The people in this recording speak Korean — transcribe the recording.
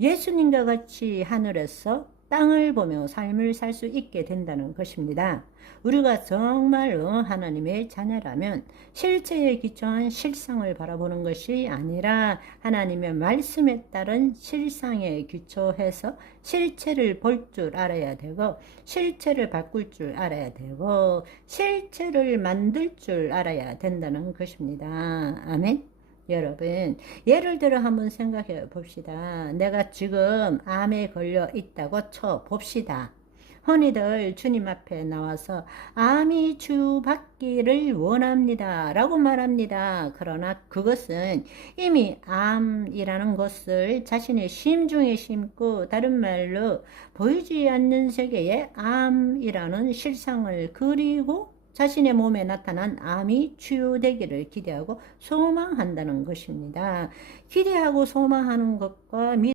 예수님과 같이 하늘에서 땅을 보며 삶을 살 수 있게 된다는 것입니다. 우리가 정말로 하나님의 자녀라면 실체에 기초한 실상을 바라보는 것이 아니라 하나님의 말씀에 따른 실상에 기초해서 실체를 볼 줄 알아야 되고 실체를 바꿀 줄 알아야 되고 실체를 만들 줄 알아야 된다는 것입니다. 아멘. 여러분, 예를 들어 한번 생각해 봅시다. 내가 지금 암에 걸려 있다고 쳐 봅시다. 흔히들 주님 앞에 나와서 암이 주받기를 원합니다. 라고 말합니다. 그러나 그것은 이미 암이라는 것을 자신의 심중에 심고 다른 말로 보이지 않는 세계에 암이라는 실상을 그리고 자신의 몸에 나타난 암이 치유되기를 기대하고 소망한다는 것입니다. 기대하고 소망하는 것과 믿